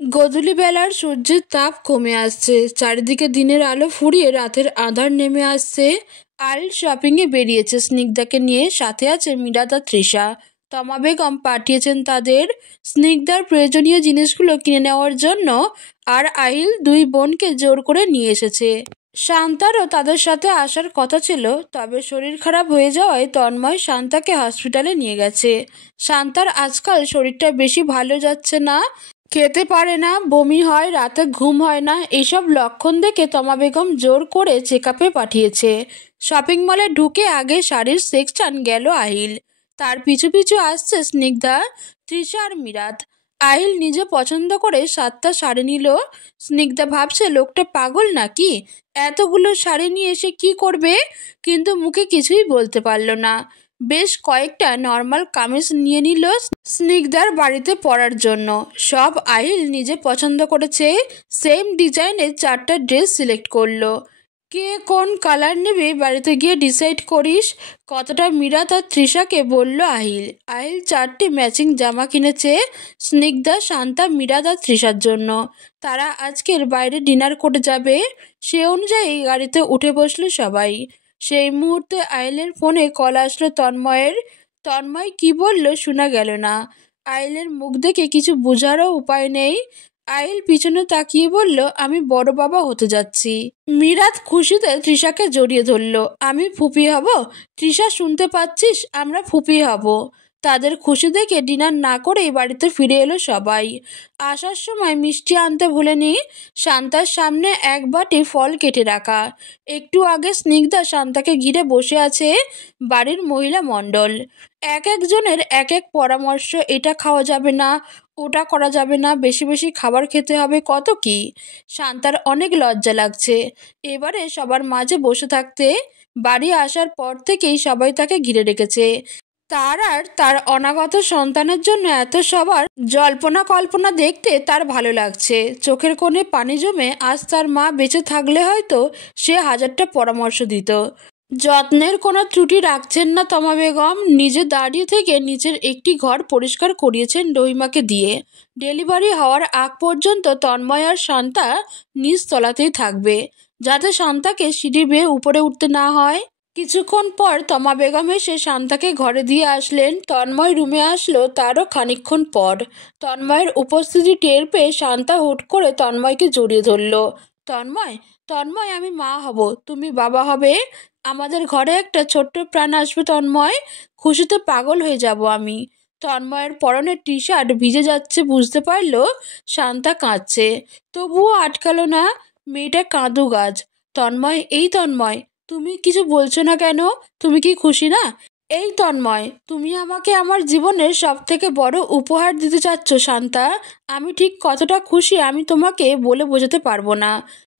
গোধূলি বেলার সূর্যের তাপ কমে আসছে, চারিদিকে দিনের আলো ফুরিয়ে রাতের আঁধার নেমে আসছে। আইল শপিংয়ে বেরিয়েছে স্নিগ্ধাকে নিয়ে, সাথে আছে মীরাত আর তৃষা। তমা বেগম পাঠিয়েছেন তাদের স্নিগ্ধার প্রয়োজনীয় জিনিসগুলো কিনে নেওয়ার জন্য, আর আহিল দুই বোনকে জোর করে নিয়ে এসেছে। শান্তারও তাদের সাথে আসার কথা ছিল, তবে শরীর খারাপ হয়ে যাওয়ায় তন্ময় শান্তাকে হসপিটালে নিয়ে গেছে। শান্তার আজকাল শরীরটা বেশি ভালো যাচ্ছে না, খেতে পারে না, বমি হয়, রাতে ঘুম হয় না। এইসব লক্ষণ দেখে তমা বেগম জোর করে চেক আপে পাঠিয়েছে। শপিং মলে ঢুকে আগে শাড়ির সেকশন গেল আহিল, তার পিছু পিছু আসছে স্নিগ্ধা, তৃষা আর মীরাত। আহিল নিজে পছন্দ করে 7টা শাড়ি নিল। স্নিগ্ধা ভাবছে লোকটা পাগল নাকি, এতগুলো শাড়ি নিয়ে এসে কি করবে, কিন্তু মুখে কিছুই বলতে পারল না। বেশ কয়েকটা নর্মাল কামিজ নিয়ে নিল স্নিগ্ধার বাড়িতে পরার জন্য। সব আহিল নিজে পছন্দ করেছে। সেম ডিজাইনের 4টা ড্রেস সিলেক্ট করলো। কে কোন কালার নেবে বাড়িতে গিয়ে ডিসাইড করিস, কতটা মীরাত আর তৃষাকে বলল আহিল। আহিল 4টি ম্যাচিং জামা কিনেছে স্নিগ্ধা, শান্তা, মীরাত আর তৃষার জন্য। তারা আজকের বাইরে ডিনার করে যাবে, সে অনুযায়ী গাড়িতে উঠে বসলো সবাই। সেই মুহূর্তে আহিলের ফোনে কল আসলো তন্ময়ের। তন্ময় কি বলল শোনা গেল না। আহিলের মুখ দেখে কিছু বোঝারও উপায় নেই। আহিল পিছনে তাকিয়ে বলল, আমি বড় বাবা হতে যাচ্ছি। মীরাত খুশিতে তৃষাকে জড়িয়ে ধরল। আমি ফুপি হব? তৃষা শুনতে পাচ্ছিস, আমরা ফুপি হব। তাদের খুশি দেখে ডিনার না করেই বাড়িতে ফিরে এলো সবাই। আসার সময় মিষ্টি আনতে ভুলেনি। শান্তার সামনে এক বাটি ফল কেটে রাখা। একটু আগে স্নিগ্ধা শান্তাকে ঘিরে বসে আছে বাড়ির মহিলা মণ্ডল। এক একজনের এক এক পরামর্শ, এটা খাওয়া যাবে না, ওটা করা যাবে না, বেশি বেশি খাবার খেতে হবে, কত কি। শান্তার অনেক লজ্জা লাগছে এবারে সবার মাঝে বসে থাকতে। বাড়ি আসার পর থেকেই সবাই তাকে ঘিরে রেখেছে। তার আর তার অনাগত সন্তানের জন্য এত সবার জল্পনা কল্পনা দেখতে তার ভালো লাগছে। চোখের কোণে পানি জমে। আজ তার মা বেঁচে থাকলে হয়তো সে 1000টা পরামর্শ দিত। যত্নের কোনো ত্রুটি রাখছেন না তমা বেগম। নিজে দাঁড়িয়ে থেকে নিচের একটি ঘর পরিষ্কার করিয়েছেন রহিমাকে দিয়ে। ডেলিভারি হওয়ার আগ পর্যন্ত তন্ময় আর শান্তা নিচ তলাতেই থাকবে, যাতে শান্তাকে সিঁড়ি বেয়ে উপরে উঠতে না হয়। কিছুক্ষণ পর তমা বেগম এসে শান্তাকে ঘরে দিয়ে আসলেন। তন্ময় রুমে আসলো তারও খানিকক্ষণ পর। তন্ময়ের উপস্থিতি টের পেয়ে শান্তা হুট করে তন্ময়কে জড়িয়ে ধরল। তন্ময়, তন্ময়, আমি মা হব, তুমি বাবা হবে। আমাদের ঘরে একটা ছোট্ট প্রাণ আসবে তন্ময়, খুশিতে পাগল হয়ে যাব আমি। তন্ময়ের পরনের টি শার্ট ভিজে যাচ্ছে বুঝতে পারল শান্তা কাঁদছে, তবুও আটকালো না। মেয়েটা কাঁদু গাছ। তন্ময়, এই তন্ময়, তুমি কিছু বলছো না কেন? তুমি কি খুশি না? এই তন্ময়, তুমি আমাকে আমার জীবনের সব থেকে বড় উপহার দিতে চাচ্ছ শান্তা। আমি ঠিক কতটা খুশি আমি তোমাকে বলে বোঝাতে পারবো না।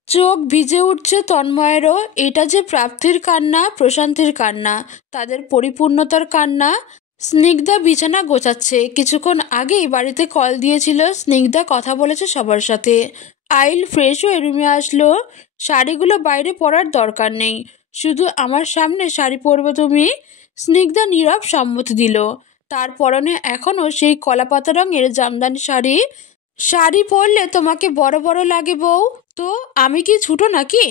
চোখ ভিজে উঠছে তন্ময়েরও। এটা যে প্রাপ্তির কান্না, প্রশান্তির কান্না, তাদের পরিপূর্ণতার কান্না। স্নিগ্ধা বিছানা গোছাচ্ছে। কিছুক্ষণ আগেই বাড়িতে কল দিয়েছিল স্নিগ্ধা, কথা বলেছে সবার সাথে। আইল ফ্রেশ হয়ে রুমে আসলো। শাড়িগুলো বাইরে পরার দরকার নেই, শুধু আমার সামনে শাড়ি পরবে তুমি। স্নিগ্ধা নীরব সম্মতি দিল। তার পরনে এখনও সেই কলাপাতা রঙের জামদানি শাড়ি। শাড়ি পরলে তোমাকে বড় বড় লাগে বউ। তো আমি কি ছোট নাকি?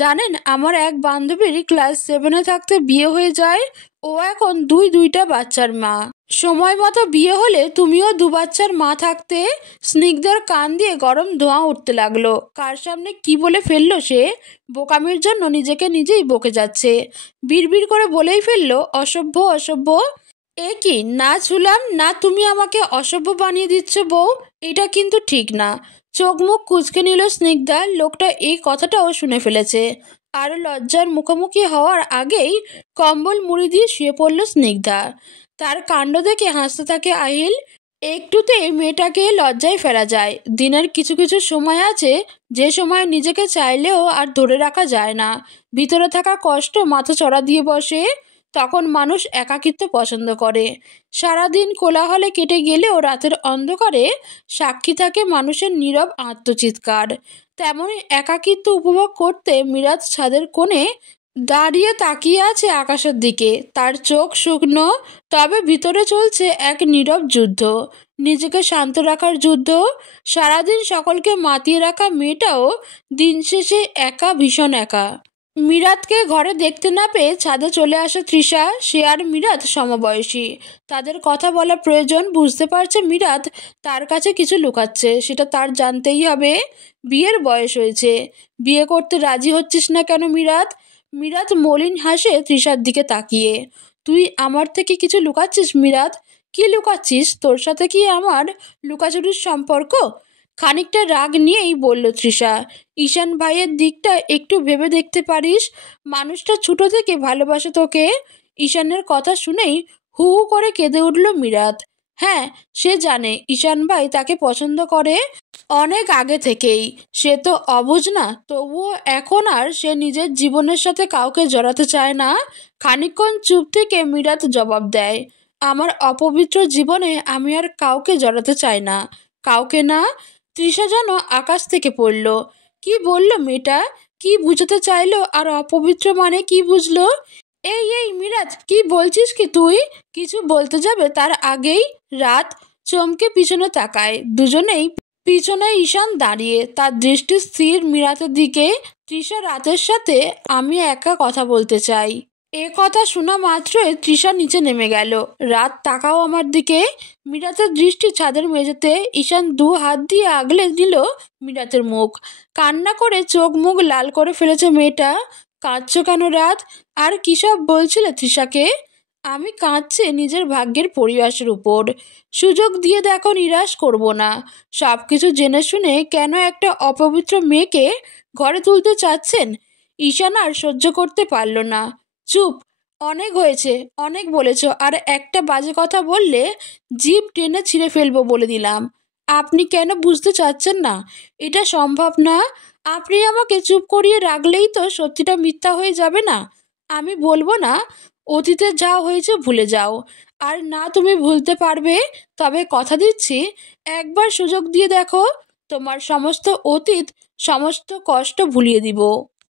জানেন, আমার এক বান্ধবীর ক্লাস 7-এ থাকতে বিয়ে হয়ে যায়। ও এখন দুইটা বাচ্চার মা। সময় মতো বিয়ে হলে তুমিও 2 বাচ্চার মা থাকতে। স্নিগ্ধার কান দিয়ে গরম ধোঁয়া উঠতে লাগলো। কার সামনে কি বলে ফেললো সে? বোকামির জন্য নিজেকে নিজেই বকে যাচ্ছে। বিড়বিড় করে বলেই ফেললো, অসভ্য, অসভ্য। এ কি, না ছুলাম না, তুমি আমাকে অসভ্য বানিয়ে দিচ্ছ বউ, এটা কিন্তু ঠিক না। চোখ মুখ কুঁচকে নিল স্নিগ্ধা। লোকটা এই কথাটাও শুনে ফেলেছে। আর লজ্জার মুখোমুখি হওয়ার আগেই কম্বল মুড়ি দিয়ে শুয়ে পড়ল স্নিগ্ধা। তার কাণ্ড দেখে হাসতে থাকে আহিল। একটুতেই মেয়েটাকে লজ্জায় ফেলা যায়। দিনের কিছু কিছু সময় আছে যে সময় নিজেকে চাইলেও আর ধরে রাখা যায় না। ভিতরে থাকা কষ্ট মাথা চড়া দিয়ে বসে। তখন মানুষ একাকিত্ব পছন্দ করে। সারাদিন কোলাহলে কেটে গেলেও রাতের অন্ধকারে সাক্ষী থাকে মানুষের নীরব আত্মচিৎকার। তেমনই একাকিত্ব উপভোগ করতে মীরাত ছাদের কোণে দাঁড়িয়ে তাকিয়ে আছে আকাশের দিকে। তার চোখ শুকনো, তবে ভিতরে চলছে এক নীরব যুদ্ধ। নিজেকে শান্ত রাখার যুদ্ধ। সারাদিন সকলকে মাতিয়ে রাখা মেয়েটাও দিন শেষে একা, ভীষণ একা। মিরাতকে ঘরে দেখতে না পেয়ে ছাদে চলে আসে তৃষা। সে আর মিরাত সমবয়সী, তাদের কথা বলা প্রয়োজন। বুঝতে পারছে মিরাত তার কাছে কিছু লুকাচ্ছে, সেটা তার জানতেই হবে। বিয়ের বয়স হয়েছে, বিয়ে করতে রাজি হচ্ছিস না কেন মিরাত? মিরাত মলিন হাসে তৃষার দিকে তাকিয়ে। তুই আমার থেকে কিছু লুকাচ্ছিস মিরাত? কি লুকাচ্ছিস? তোর সাথে কি আমার লুকাচুরির সম্পর্ক? খানিকটা রাগ নিয়েই বলল তৃষা। ঈশান ভাইয়ের দিকটা একটু ভেবে দেখতে পারিস, মানুষটা ছোট থেকে ভালোবাসে তোকে। ঈশানের কথা শুনেই হু হু করে কেঁদে উঠল মিরাত। হ্যাঁ, সে জানে ঈশান ভাই তাকে পছন্দ করে অনেক আগে থেকেই। সে তো অবুঝ না, তবুও এখন আর সে নিজের জীবনের সাথে কাউকে জড়াতে চায় না। খানিকক্ষণ চুপ থেকে মিরাত জবাব দেয়, আমার অপবিত্র জীবনে আমি আর কাউকে জড়াতে চাই না। কাউকে না? তৃষা যেন আকাশ থেকে পড়ল। কি বলল মেয়েটা? কি বুঝাতে চাইলো? আর অপবিত্র মানে কি বুঝলো? এই মিরাজ, কি বলছিস কি তুই? কিছু বলতে যাবে তার আগেই রাত চমকে পিছনে তাকায়। দুজনেই পিছনে ঈশান দাঁড়িয়ে, তার দৃষ্টি স্থির মিরাতের দিকে। তৃষা রাতের সাথে আমি একা কথা বলতে চাই। এ কথা শোনা মাত্রই তৃষা নিচে নেমে গেল। রাত, তাকাও আমার দিকে। মিরাতের দৃষ্টি ছাদের মেঝেতে। ঈশান দু হাত দিয়ে আগলে নিল মিরাতের মুখ। কান্না করে চোখ মুখ লাল করে ফেলেছে মেয়েটা। কাঁদছো কেন রাত? আর কী সব বলছিলে তৃষাকে? আমি কাঁদছি নিজের ভাগ্যের পরিহাসের উপর। সুযোগ দিয়ে দেখো, নিরাশ করব না। সব কিছু জেনে শুনে কেন একটা অপবিত্র মেয়েকে ঘরে তুলতে চাচ্ছেন? ঈশান আর সহ্য করতে পারল না। চুপ, অনেক হয়েছে, অনেক বলেছ। আর একটা বাজে কথা বললে জিভ টেনে ছিঁড়ে ফেলবো বলে দিলাম। আপনি কেন বুঝতে চাচ্ছেন না? এটা সম্ভব না। আপনি আমাকে চুপ করিয়ে রাখলেই তো সত্যিটা মিথ্যা হয়ে যাবে না? আমি বলবো না অতীতে যা হয়েছে ভুলে যাও। আর না তুমি ভুলতে পারবে। তবে কথা দিচ্ছি, একবার সুযোগ দিয়ে দেখো, তোমার সমস্ত অতীত, সমস্ত কষ্ট ভুলিয়ে দিব।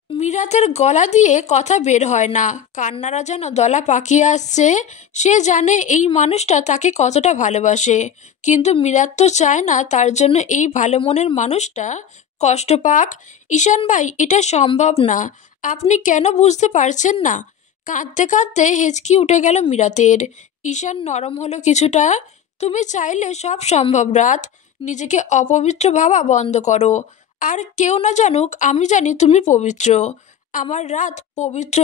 মিরাতের গলা দিয়ে কথা বের হয় না, কান্নারা যেন দলা পাকিয়ে আসছে। সে জানে এই মানুষটা তাকে কতটা ভালোবাসে, কিন্তু মিরাত তো চায় না তার জন্য এই ভালো মনের মানুষটা কষ্ট পাক। ঈশান ভাই, এটা সম্ভব না। আপনি কেন বুঝতে পারছেন না? কাঁদতে কাঁদতে হেঁচকি উঠে গেল মিরাতের। ঈশান নরম হলো কিছুটা। তুমি চাইলে সব সম্ভব রাত। নিজেকে অপবিত্র ভাবা বন্ধ করো। আর কেউ না জানুক, আমি জানি তুমি পবিত্র। আমার রাত পবিত্র।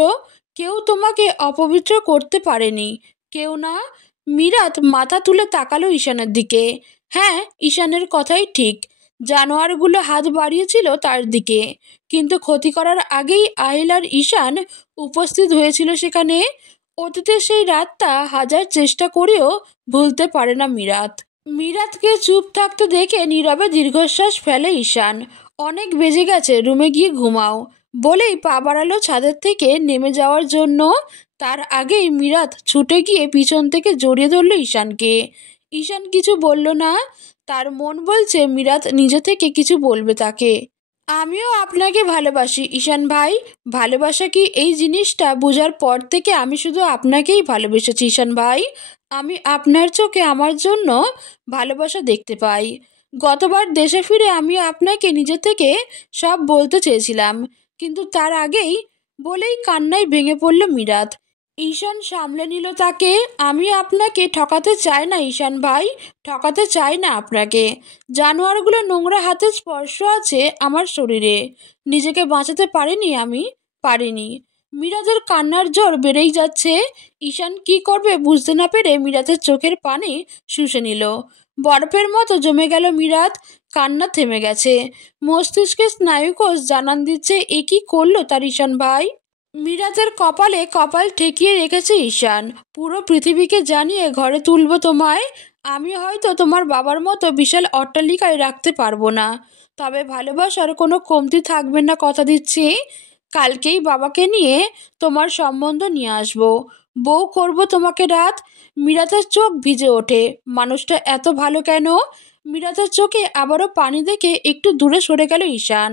কেউ তোমাকে অপবিত্র করতে পারেনি, কেউ না। মিরাত মাথা তুলে তাকালো ঈশানের দিকে। হ্যাঁ, ঈশানের কথাই ঠিক। জানোয়ারগুলো হাত বাড়িয়েছিল তার দিকে, কিন্তু ক্ষতি করার আগেই আহিল আর ঈশান উপস্থিত হয়েছিল সেখানে। অতীতে সেই রাতটা হাজার চেষ্টা করেও ভুলতে পারে না মিরাত। মিরাতকে চুপ থাকতে দেখে নীরবে দীর্ঘশ্বাস ফেলে ঈশান। অনেক বেজে গেছে, রুমে গিয়ে ঘুমাও বলেই পা বাড়ালো ছাদের থেকে নেমে যাওয়ার জন্য। তার আগেই মিরাত ছুটে গিয়ে পিছন থেকে জড়িয়ে ধরল ঈশানকে। ঈশান কিছু বলল না। তার মন বলছে মিরাত নিজে থেকে কিছু বলবে তাকে। আমিও আপনাকে ভালোবাসি ঈশান ভাই। ভালোবাসা কি এই জিনিসটা বোঝার পর থেকে আমি শুধু আপনাকেই ভালোবেসেছি ঈশান ভাই। আমি আপনার চোখে আমার জন্য ভালোবাসা দেখতে পাই। গতবার দেশে ফিরে আমি আপনাকে নিজে থেকে সব বলতে চেয়েছিলাম, কিন্তু তার আগেই বলেই কান্নায় ভেঙে পড়ল মিরাত। ঈশান সামলে নিল তাকে। আমি আপনাকে ঠকাতে চাই না ঈশান ভাই, ঠকাতে চাই না আপনাকে। জানোয়ারগুলো নোংরা হাতের স্পর্শ আছে আমার শরীরে। নিজেকে বাঁচাতে পারিনি, আমি পারিনি। মিরাজের কান্নার জোর বেড়েই যাচ্ছে। ঈশান কি করবে বুঝতে না পেরে মিরাজের চোখের পানি শুষে নিল। বরফের মতো জমে গেল মিরাত। কান্না থেমে গেছে। মস্তিষ্কের স্নায়ুকোষ জানান দিচ্ছে এ কি করলো তার ঈশান ভাই। মিরাতের কপালে কপাল ঠেকিয়ে রেখেছে ঈশান। পুরো পৃথিবীকে জানিয়ে ঘরে তুলবো তোমায়। আমি হয়তো তোমার বাবার মতো বিশাল অট্টালিকায় রাখতে পারবো না, তবে ভালোবাসার কোনো কমতি থাকবে না, কথা দিচ্ছি। কালকেই বাবাকে নিয়ে তোমার সম্বন্ধ নিয়ে আসবো, বউ করব তোমাকে রাত। মিরাতের চোখ ভিজে ওঠে। মানুষটা এত ভালো কেন? মিরাতের চোখে আবারও পানি দেখে একটু দূরে সরে গেল ঈশান।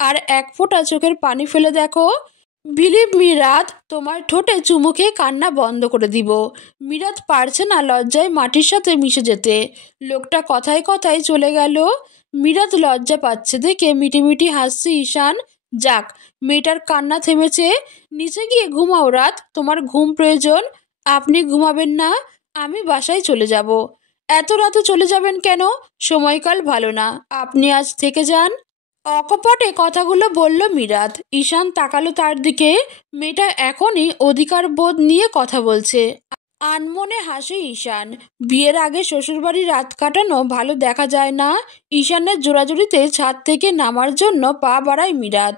আর এক ফোঁটা চোখের পানি ফেলে দেখো। বিলিভ মি রাত, তোমার ঠোঁটে চুমু খেয়ে কান্না বন্ধ করে দিব। মিরাত পারছে না লজ্জায় মাটির সাথে মিশে যেতে। লোকটা কথায় কথায় চলে গেল। মিরাত লজ্জা পাচ্ছে দেখে মিটিমিটি হাসছে ঈশান। যাক, মেয়েটার কান্না থেমেছে। নিচে গিয়ে ঘুমাও রাত, তোমার ঘুম প্রয়োজন। আপনি ঘুমাবেন না? আমি বাসায় চলে যাব। এত রাতে চলে যাবেন কেন? সময়কাল ভালো না, আপনি আজ থেকে যান। অকপটে কথাগুলো বলল মিরাত। ঈশান তাকালো তার দিকে। মেয়েটা এখনই অধিকার বোধ নিয়ে কথা বলছে। আনমনে হাসে ঈশান। বিয়ের আগে শ্বশুরবাড়ি রাত কাটানো ভালো দেখা যায় না। ঈশানের জোরাজুরিতে ছাদ থেকে নামার জন্য পা বাড়ায় মিরাত।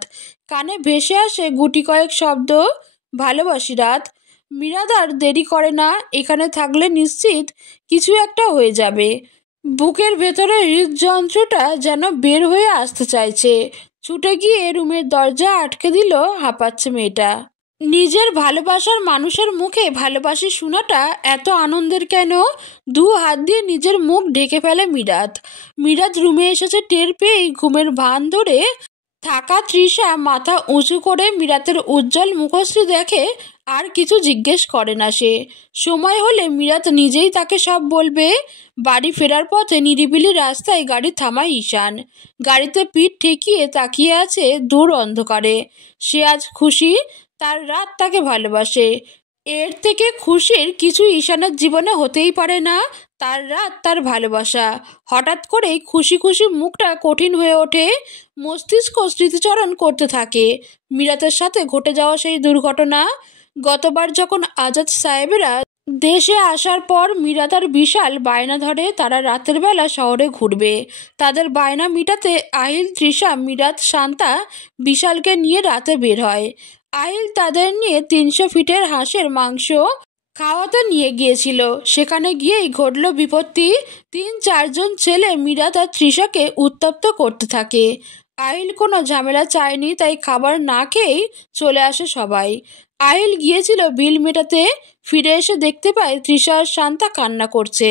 কানে ভেসে আসে গুটি কয়েক শব্দ। ভালোবাসি রাত। মিরাত আর দেরি করে না। এখানে থাকলে নিশ্চিত কিছু একটা হয়ে যাবে। বুকের ভেতরে হৃদযন্ত্রটা যেন বের হয়ে আসতে চাইছে। ছুটে গিয়ে রুমের দরজা আটকে দিল। হাঁপাচ্ছে মেয়েটা। নিজের ভালোবাসার মানুষের মুখে ভালোবাসি শোনাটা এত আনন্দের কেন? দু হাত দিয়ে নিজের মুখ ঢেকে ফেলে মিরাত। মিরাত রুমে এসেছে টের পেয়েই ঘুমের ভান ধরে থাকা তৃষা মাথা উঁচু করে মিরাতের উজ্জ্বল মুখশ্রী দেখে। আর কিছু জিজ্ঞেস করে না সে। সময় হলে মিরাত নিজেই তাকে সব বলবে। বাড়ি ফেরার পথে নিরিবিলি রাস্তায় গাড়ি থামায় ঈশান। গাড়িতে পিঠ ঠেকিয়ে তাকিয়ে আছে দূর অন্ধকারে। সে আজ খুশি, তার রাত তাকে ভালোবাসে। এর থেকে খুশির কিছু ঈশানের জীবনে হতেই পারে না। তার রাত, তার ভালোবাসা। হঠাৎ করেই খুশি খুশি মুখটা কঠিন হয়ে ওঠে। মস্তিষ্ক স্মৃতিচরণ করতে থাকে মিরাতের সাথে ঘটে যাওয়া সেই দুর্ঘটনা। গতবার যখন আজাদ সাহেবেরা দেশে আসার পর মিরাত আর বিশাল বায়না ধরে তারা রাতের বেলা শহরে ঘুরবে। তাদের বায়না মিটাতে আহিল, তৃষা, মিরাত, শান্তা বিশালকে নিয়ে রাতে বের হয়। আহিল তাদের নিয়ে 300 ফিটের হাঁসের মাংস খাওয়াতে নিয়ে গিয়েছিল। সেখানে গিয়েই ঘটল বিপত্তি। 3-4 জন ছেলে মিরাত আর তৃষাকে উত্তপ্ত করতে থাকে। আহিল কোনো ঝামেলা চায়নি, তাই খাবার না খেয়েই চলে আসে সবাই। আহিল গিয়েছিল বিল মেটাতে। ফিরে এসে দেখতে পায় তৃষা আর শান্তা কান্না করছে।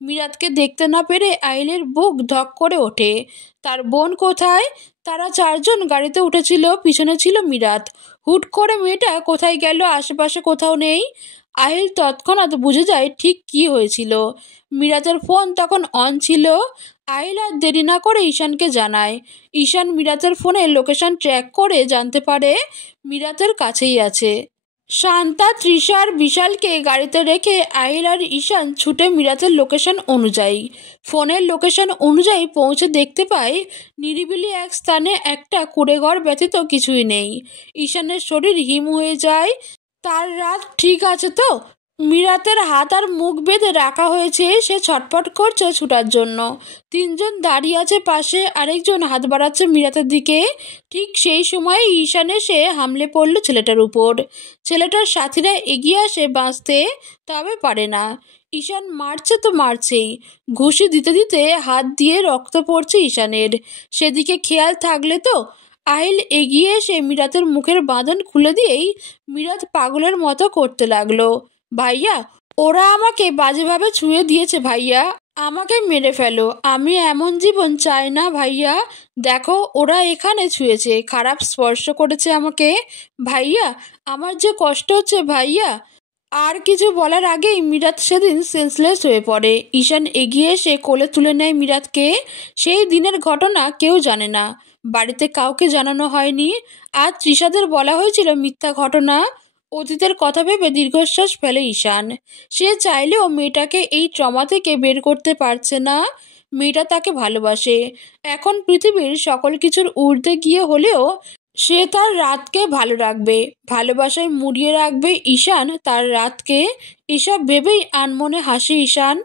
মিরাতকে দেখতে না পেরে আহিলের বুক ধক করে ওঠে। তার বোন কোথায়? তারা 4 জন গাড়িতে উঠেছিল, পিছনে ছিল মিরাত। হুট করে মেয়েটা কোথায় গেল? আশেপাশে কোথাও নেই। আহিল তৎক্ষণাৎ বুঝে যায় ঠিক কি হয়েছিল। মিরাতের ফোন তখন অন ছিল। আহিল আর দেরি না করে ঈশানকে জানায়। ঈশান মিরাতের ফোনে লোকেশন ট্র্যাক করে জানতে পারে মিরাতের কাছেই আছে। শান্তা, তৃষা আর বিশালকে গাড়িতে রেখে আহিল আর ঈশান ছুটে মিরাতের লোকেশন অনুযায়ী, ফোনের লোকেশন অনুযায়ী পৌঁছে দেখতে পায় নিরিবিলি এক স্থানে একটা কুঁড়েঘর ব্যতীত কিছুই নেই। ঈশানের শরীর হিম হয়ে যায়। তার রাত ঠিক আছে তো? মিরাতের হাত আর মুখ বেঁধে রাখা হয়েছে। সে ছটফট করছে ছুটার জন্য। 3 জন দাঁড়িয়ে আছে পাশে, আরেকজন হাত বাড়াচ্ছে মিরাতের দিকে। ঠিক সেই সময় ঈশান এসে হামলে পড়ল ছেলেটার উপর। ছেলেটার সাথীরা এগিয়ে আসে বাঁচতে, তবে পারে না। ঈশান মারছে তো মারছেই। ঘুষি দিতে দিতে হাত দিয়ে রক্ত পড়ছে ঈশানের। সেদিকে খেয়াল থাকলে তো। আহিল এগিয়ে এসে মিরাতের মুখের বাঁধন খুলে দিয়েই মিরাত পাগলের মতো করতে লাগলো। ভাইয়া, ওরা আমাকে বাজেভাবে ছুঁয়ে দিয়েছে ভাইয়া, আমাকে মেরে ফেলো। আমি এমন জীবন চাই না ভাইয়া। দেখো, ওরা এখানে ছুঁয়েছে, খারাপ স্পর্শ করেছে আমাকে। ভাইয়া, আমার যে কষ্ট হচ্ছে ভাইয়া। আর কিছু বলার আগেই মিরাত সেদিন সেন্সলেস হয়ে পড়ে। ঈশান এগিয়ে এসে কোলে তুলে নেয় মিরাতকে। সেই দিনের ঘটনা কেউ জানে না, বাড়িতে কাউকে জানানো হয়নি। আজ তৃষাদের বলা হয়েছিল মিথ্যা ঘটনা। অতীতের কথা ভেবে দীর্ঘশ্বাস ফেলে ঈশান। সে চাইলেও মেয়েটাকে এই ট্রমা থেকে বের করতে পারছে না। মেয়েটা তাকে ভালোবাসে। এখন পৃথিবীর সকল কিছুর ঊর্ধ্বে গিয়ে হলেও সে তার রাতকে ভালো রাখবে, ভালোবাসায় মুড়িয়ে রাখবে ঈশান তার রাতকে। এসব ভেবেই আনমনে হাসে ঈশান।